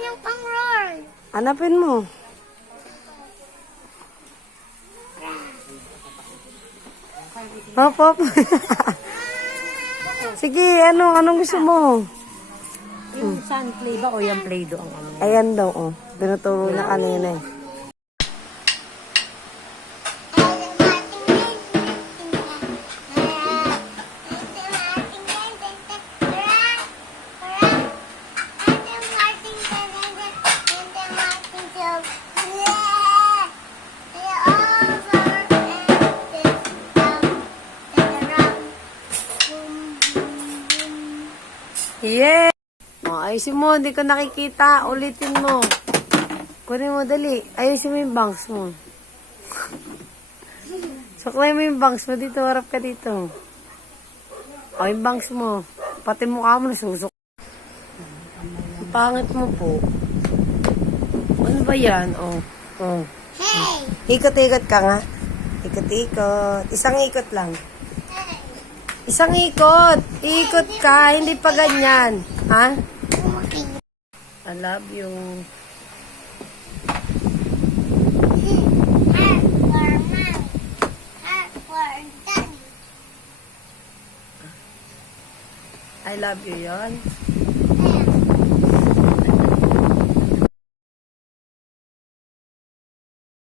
yung pang-roar. Hanapin mo. Hop, hop. Sige, anong gusto mo? Yung sun play ba o yung play do ang ano? Ayan daw, oh. Tinuturo na kanina eh. Yeah! Oh, ayusin mo, hindi ko nakikita. Ulitin mo. Kunin mo, dali. Ayusin mo yung bangs mo. Suklay mo yung bangs mo dito. Harap ka dito. O, yung bangs mo. Pati mukha mo nasusok. Ang pangit mo po. Ano ba yan? Oh. Oh. Hey! Ikot-ikot ka nga. Ikot-ikot. Isang ikot lang. Isang ikot. Ikot ka. Hindi pa ganyan. Ha? I love you. I love you yon.